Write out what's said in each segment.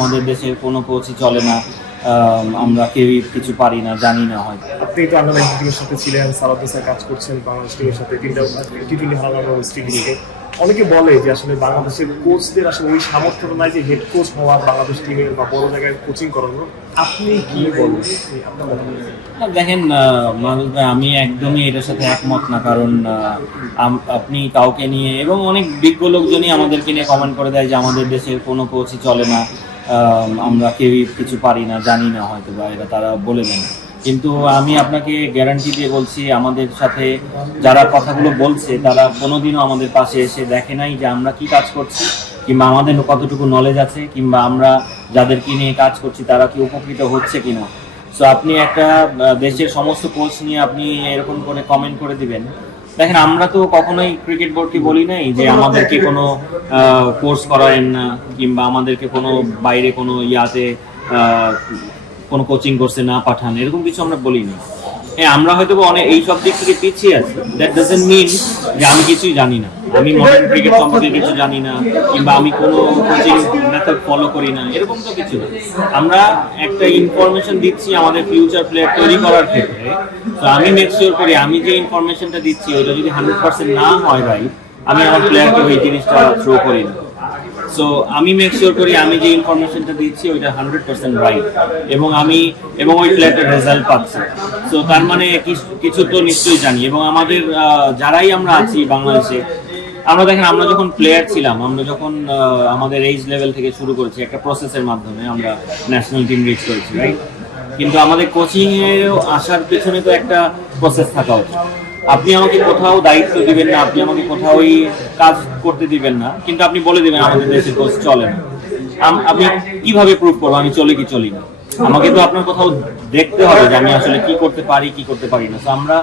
আমাদের দেশের কোনো কোচই চলে না আমরা কেউই কিছু পারি না জানি না হয়। আপনি তো আন্ডার নাইনটিন টিমের সাথে ছিলেন সালাদ্দোসার কাজ করছেন বাংলাদেশ টিমের সাথে তিনটা টি টোয়েন্টি হারানো ওয়েস্ট ইন্ডিজকে অনেকে বলে যে আসলে বাংলাদেশের কোচদের আসলে ওই সামর্থ্য নাই যে হেড কোচ হওয়া বাংলাদেশ টিমের বা বড় জায়গায় কোচিং করানো। আপনি কি বলবেন না, দেখেন মানুষ ভাই, আমি একদমই এটার সাথে একমত না কারণ আপনি কাউকে নিয়ে এবং অনেক বিজ্ঞ লোকজনই আমাদেরকে নিয়ে কমেন্ট করে দেয় যে আমাদের দেশের কোনো কোচই চলে না। আমরা কেউই কিছু পারি না, জানি না হয়তো বা, এটা তারা বলে দেন কিন্তু আমি আপনাকে গ্যারান্টি দিয়ে বলছি, আমাদের সাথে যারা কথাগুলো বলছে, তারা কোনোদিনও আমাদের পাশে এসে দেখে নাই যে আমরা কি কাজ করছি, কিংবা আমাদের কতটুকু নলেজ আছে, কিংবা আমরা যাদেরকে নিয়ে কাজ করছি, তারা কি উপকৃত হচ্ছে কিনা। সো আপনি একটা দেশের সমস্ত কোচ নিয়ে আপনি এরকম করে কমেন্ট করে দিবেন। দেখেন, আমরা তো কখনোই ক্রিকেট বোর্ডকে বলি নাই যে আমাদেরকে কোনো কোর্স করায়েন না, কিংবা আমাদেরকে কোনো বাইরে কোনো ইয়াতে কোনো কোচিং কোর্সে না পাঠান, এরকম কিছু আমরা বলিনি আমরা হয়তো অনেক এই সব দিক থেকে পিছিয়ে আছি। দ্যাট ডাজেন্ট মিন যে আমি কিছুই জানি না। আমি মডার্ন ক্রিকেট সম্পর্কে কিছু জানি না, কিংবা আমি কোনো কোচিং মেথড ফলো করি না, এরকম তো কিছু না। আমরা একটা ইনফরমেশন দিচ্ছি আমাদের ফিউচার প্লেয়ার তৈরি করার ক্ষেত্রে। তো আমি মেক শিওর করি, আমি যে ইনফরমেশনটা দিচ্ছি ওইটা যদি হান্ড্রেড পার্সেন্ট না হয় ভাই, আমি আমার প্লেয়ারকে ওই জিনিসটা থ্রো করি না। সো আমি মেক শিওর করি, আমি যে ইনফরমেশনটা দিচ্ছি, ওইটা হান্ড্রেড পার্সেন্ট রাইট এবং আমি, এবং ওই প্লেয়ারটার রেজাল্ট পাচ্ছি। সো তার মানে কিছু- তো নিশ্চয়ই জানি এবং আমাদের যারাই আমরা আছি বাংলাদেশে, আমরা দেখেন, আমরা যখন প্লেয়ার ছিলাম, আমরা যখন আমাদের এইজ লেভেল থেকে শুরু করেছি একটা প্রসেসের মাধ্যমে আমরা ন্যাশনাল টিম রিচ করেছি রাইট কিন্তু আমাদের কোচিং এ আসার পেছনে তো একটা প্রসেস থাকা উচিত। আপনি আমাকে কোথাও দায়িত্ব দিবেন না, আপনি আমাকে কোথাওই কাজ করতে দিবেন না, কিন্তু আপনি বলে দিবেন আমাদের দেশে কোচ চলে না। আমি কীভাবে প্রুভ করব, আমি চলে কি চলি না? আমাকে তো আপনার কোথাও দেখতে হবে যে আমি আসলে কি করতে পারি, কি করতে পারি না। তো আমরা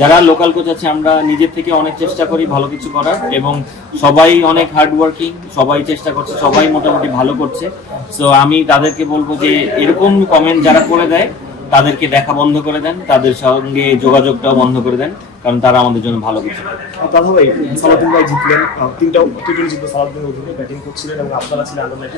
যারা লোকাল কোচ আছে, আমরা নিজের থেকে অনেক চেষ্টা করি ভালো কিছু করার এবং সবাই অনেক হার্ড ওয়ার্কিং সবাই চেষ্টা করছে, সবাই মোটামুটি ভালো করছে। সো আমি তাদেরকে বলব যে এরকম কমেন্ট যারা করে দেয়, তাদেরকে দেখা বন্ধ করে দেন, তাদের সঙ্গে যোগাযোগটাও বন্ধ করে দেন। কারণ তারা আমাদের জন্য ভালো কিছু। দাদা ভাই সালাদিন ভাই জিতলেন। তিনটা টি জিতলো সালাদিনের অধীনে ব্যাটিং করছিলেন এবং আপনারা ছিলেন আন্ডার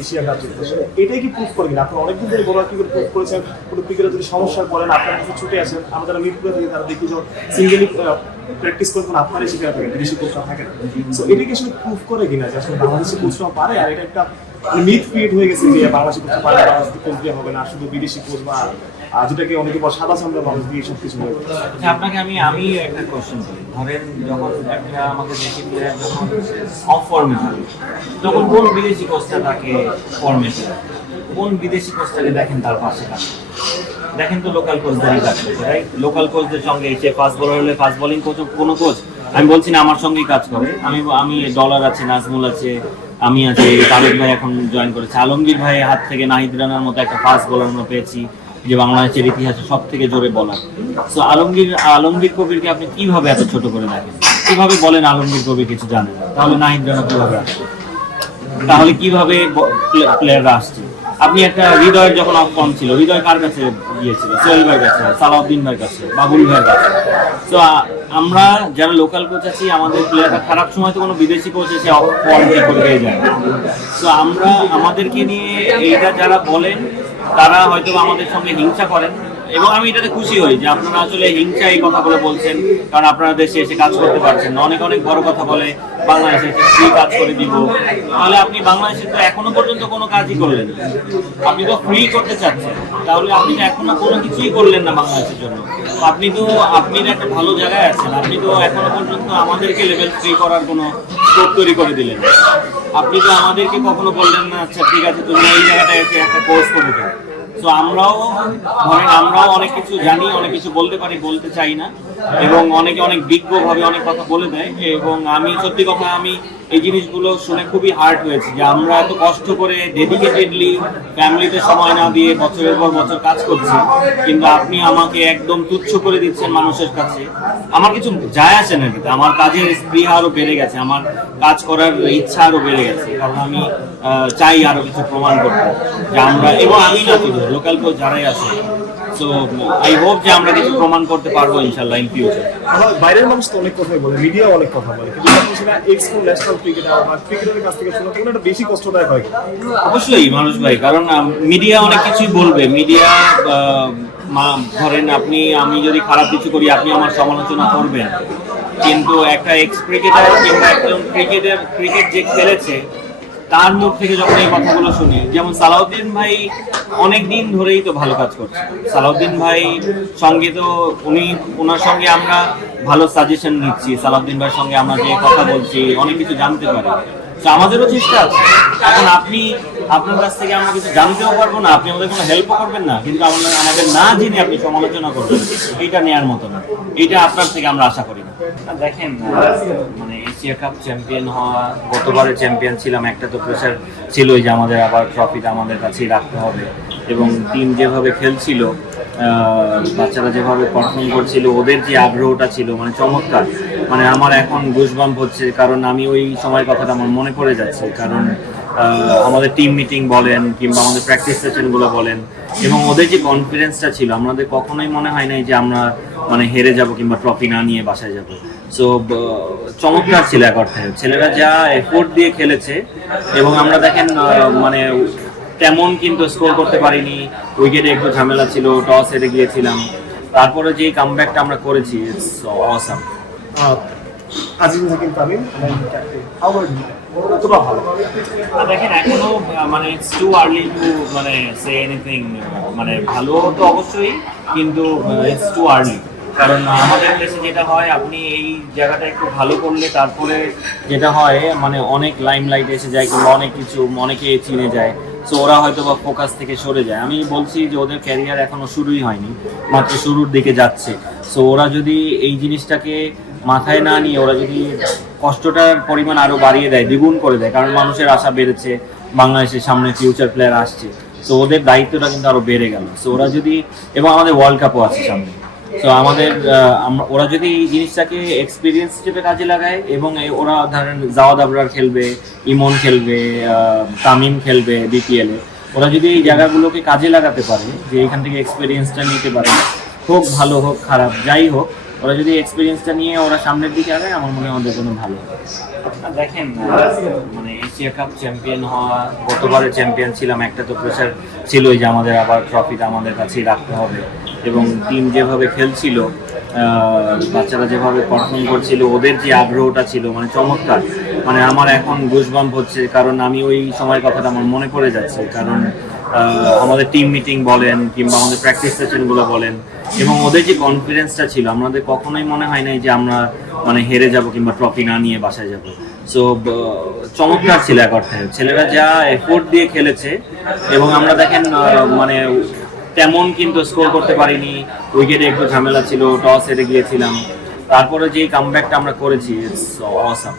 এশিয়া কাপ জিতলো এটাই কি প্রুফ করে কিনা আপনি অনেকদিন ধরে বড় কি করে প্রুফ করেছেন? কোনো ক্রিকেটে যদি সমস্যায় পড়েন আপনার কাছে ছুটে আসেন, আমরা যারা মিরপুরে থাকি, তারা দেখি যে সিঙ্গেলি প্র্যাকটিস করে তখন আপনারই থাকেন বিদেশি কোচরা থাকেন সো এটা কি আসলে প্রুফ করে কিনা যে আসলে বাংলাদেশি কোচরা পারে? আর এটা একটা মিথ ক্রিয়েট হয়ে গেছে যে বাংলাদেশি পারে কোচ দিয়ে হবে না, শুধু বিদেশি কোচ বা আহ, যেটাকে অনেকে বলে সাদা চামড়া মানুষ দিয়ে সব কিছু আচ্ছা আপনাকে আমি আমি একটা কোশ্চেন করি। ধরেন যখন একটা আমাদের দেশি যখন অফ ফর্মে থাকে তখন কোন বিদেশি কোচটা তাকে ফর্মে কোন বিদেশি কোচটাকে দেখেন তার পাশে কাজ দেখেন তো লোকাল কোচদেরই কাজ করছে রাইট লোকাল কোচদের সঙ্গে এসে ফাস্ট বলার হলে ফাস্ট বোলিং কোচ কোনো কোচ আমি বলছি না আমার সঙ্গেই কাজ করে। আমি আমি ডলার আছে নাজমুল আছে আমি আছি তারেক ভাই এখন জয়েন করেছে। আলমগীর ভাইয়ের হাত থেকে নাহিদ রানার মতো একটা ফাস্ট বোলার আমরা পেয়েছি। যে বাংলাদেশের ইতিহাসে সব থেকে জোরে বলার। সো আলমগীর আলমগীর কবিরকে আপনি কীভাবে এত ছোট করে দেখেন? কীভাবে বলেন আলমগীর কবির কিছু জানেন? তাহলে নাহিদ রানা কীভাবে তাহলে কীভাবে প্লেয়াররা আসছে? আপনি একটা হৃদয়ের যখন ফর্ম ছিল, হৃদয় কার কাছে গিয়েছিল? সোহেল ভাইয়ের কাছে, সালাউদ্দিন ভাইয়ের কাছে, বাবুল ভাইয়ের কাছে। তো আমরা যারা লোকাল কোচ আছি, আমাদের প্লেয়াররা খারাপ সময় তো কোনো বিদেশি কোচ এসে ঠিক করে যায় তো আমরা, আমাদেরকে নিয়ে এইটা যারা বলেন তারা হয়তো আমাদের সঙ্গে হিংসা করেন। এবং আমি এটাতে খুশি হই যে আপনারা আসলে হিংসা এই কথাগুলো বলছেন, কারণ আপনারা দেশে এসে কাজ করতে পারছেন না। অনেক অনেক বড় কথা বলে বাংলাদেশে এসে ফ্রি কাজ করে দিব। তাহলে আপনি বাংলাদেশে তো এখনও পর্যন্ত কোনো কাজই করলেন না। আপনি তো ফ্রি করতে চাচ্ছেন। তাহলে আপনি তো এখনও কোনো কিছুই করলেন না বাংলাদেশের জন্য। আপনি তো, আপনি একটা ভালো জায়গায় আছেন। আপনি তো এখনও পর্যন্ত আমাদেরকে লেভেল থ্রি করার কোনো স্কোপ তৈরি করে দিলেন। আপনি তো আমাদেরকে কখনো বললেন না আচ্ছা ঠিক আছে, তুমি এই জায়গাটায় এসে একটা কোর্স করে দাও তো আমরাও ধরেন, আমরাও অনেক কিছু জানি, অনেক কিছু বলতে পারি, বলতে চাই না। এবং অনেকে অনেক বিজ্ঞভাবে অনেক কথা বলে দেয়। এবং আমি সত্যি কথা, আমি এই জিনিসগুলো শুনে খুবই হার্ট হয়েছে যে আমরা এত কষ্ট করে ডেডিকেটেডলি ফ্যামিলিতে সময় না দিয়ে বছরের পর বছর কাজ করছি, কিন্তু আপনি আমাকে একদম তুচ্ছ করে দিচ্ছেন মানুষের কাছে। আমার কিছু যায় আসে না কিন্তু আমার কাজের স্পৃহা আরও বেড়ে গেছে, আমার কাজ করার ইচ্ছা আরও বেড়ে গেছে, কারণ আমি চাই আরও কিছু প্রমাণ করতে। যে আমরা, এবং আমি না লোকাল কোচ যারাই আছে সো আই হোপ যে আমরা কিছু প্রমাণ করতে পারব ইনশাল্লাহ ইন ফিউচার বাইরের মানুষ তো অনেক কথাই বলে মিডিয়া অনেক কথা বলে। কিন্তু যখন সেটা এক্স কোন ন্যাশনাল ক্রিকেটার বা ক্রিকেটারের কাছ থেকে শোনা তখন একটা বেশি কষ্টদায়ক হয় অবশ্যই মানুষ ভাই কারণ মিডিয়া অনেক কিছুই বলবে। মিডিয়া ধরেন আপনি আমি যদি খারাপ কিছু করি আপনি আমার সমালোচনা করবেন। কিন্তু একটা এক্স ক্রিকেটার কিংবা একজন ক্রিকেটার ক্রিকেট যে খেলেছে তার মুখ থেকে যখন এই কথাগুলো শুনি, যেমন সালাউদ্দিন ভাই অনেক দিন ধরেই তো ভালো কাজ করছে। সালাউদ্দিন ভাই সঙ্গে তো উনি ওনার সঙ্গে আমরা ভালো সাজেশন নিচ্ছি, সালাউদ্দিন ভাইয়ের সঙ্গে আমরা যে কথা বলছি, অনেক কিছু জানতে পারি। তো আমাদেরও চেষ্টা আছে। এখন আপনি আপনার কাছ থেকে আমরা কিছু জানতেও পারব না, আপনি আমাদের কোনো হেল্পও করবেন না, কিন্তু আমরা আমাদের না জেনে আপনি সমালোচনা করবেন এইটা নেয়ার মতো না। এইটা আপনার থেকে আমরা আশা করি না। দেখেন মানে এশিয়া কাপ চ্যাম্পিয়ন হওয়া, গতবারের চ্যাম্পিয়ন ছিলাম, একটা তো প্রেশার ছিলই যে আমাদের আবার ট্রফিটা আমাদের কাছেই রাখতে হবে। এবং টিম যেভাবে খেলছিল বাচ্চারা যেভাবে পারফর্ম করছিল, ওদের যে আগ্রহটা ছিল মানে চমৎকার। মানে আমার এখন গুজবাম্প হচ্ছে, কারণ আমি ওই সময় কথাটা আমার মনে পড়ে যাচ্ছে, কারণ আমাদের টিম মিটিং বলেন কিংবা আমাদের প্র্যাকটিস সেশনগুলো বলেন, এবং ওদের যে কনফিডেন্সটা ছিল, আমাদের কখনোই মনে হয় নাই যে আমরা মানে হেরে যাব কিংবা ট্রফি না নিয়ে বাসায় যাব। সো চমৎকার ছিল এক অর্থে। ছেলেরা যা এফোর্ট দিয়ে খেলেছে, এবং আমরা দেখেন মানে তেমন কিন্তু স্কোর করতে পারিনি। উইকেটে একটু ঝামেলা ছিল টস হেরে গিয়েছিলাম। তারপরে যে কামব্যাকটা আমরা করেছি ইটস অসাম আজিজুল হাকিম তামিম কতটা ভালো। দেখেন, এখনও মানে টু আর্লি টু মানে সে এনিথিং মানে ভালো তো অবশ্যই, কিন্তু ইটস টু আর্লি কারণ আমাদের দেশে যেটা হয়, আপনি এই জায়গাটা একটু ভালো করলে তারপরে যেটা হয় মানে অনেক লাইম লাইট এসে যায় কিংবা অনেক কিছু, অনেকে চিনে যায়। সো ওরা হয়তো বা ফোকাস থেকে সরে যায়। আমি বলছি যে, ওদের ক্যারিয়ার এখনও শুরুই হয়নি, মাত্র শুরুর দিকে যাচ্ছে। সো ওরা যদি এই জিনিসটাকে মাথায় না নিয়ে ওরা যদি কষ্টটার পরিমাণ আরও বাড়িয়ে দেয়, দ্বিগুণ করে দেয়, কারণ মানুষের আশা বেড়েছে, বাংলাদেশের সামনে ফিউচার প্লেয়ার আসছে। সো ওদের দায়িত্বটা কিন্তু আরও বেড়ে গেল। সো ওরা যদি, এবং আমাদের ওয়ার্ল্ড কাপও আছে সামনে। তো আমাদের ওরা যদি এই জিনিসটাকে এক্সপিরিয়েন্স হিসেবে কাজে লাগায়, এবং ওরা ধরেন জাওয়াদ আবরার খেলবে, ইমন খেলবে তামিম খেলবে বিপিএল ওরা যদি এই জায়গাগুলোকে কাজে লাগাতে পারে, যে এখান থেকে এক্সপিরিয়েন্সটা নিতে পারে, হোক ভালো হোক খারাপ, যাই হোক ওরা যদি এক্সপিরিয়েন্সটা নিয়ে ওরা সামনের দিকে আগায়, আমার মনে হয় ওদের জন্য ভালো। দেখেন মানে এশিয়া কাপ চ্যাম্পিয়ন হওয়া, গতবারের চ্যাম্পিয়ন ছিলাম, একটা তো প্রেশার ছিলই যে আমাদের আবার ট্রফিটা আমাদের কাছেই রাখতে হবে। এবং টিম যেভাবে খেলছিল বাচ্চারা যেভাবে পারফর্ম করছিল, ওদের যে আগ্রহটা ছিল মানে চমৎকার। মানে আমার এখন গুজবাম্প হচ্ছে, কারণ আমি ওই সময়ের কথাটা আমার মনে পড়ে যাচ্ছে, কারণ আমাদের টিম মিটিং বলেন কিংবা আমাদের প্র্যাকটিস সেশনগুলো বলেন, এবং ওদের যে কনফিডেন্সটা ছিল, আমাদের কখনোই মনে হয় নাই যে আমরা মানে হেরে যাব কিংবা ট্রফি না নিয়ে বাসায় যাব। সো চমৎকার ছিল এক অর্থে ছেলেরা যা এফোর্ট দিয়ে খেলেছে, এবং আমরা দেখেন মানে তেমন কিন্তু স্কোর করতে পারিনি। উইকেটে একটু ঝামেলা ছিল টস হেরে গিয়েছিলাম। তারপরে যে কামব্যাকটা আমরা করেছি ইটস অসাম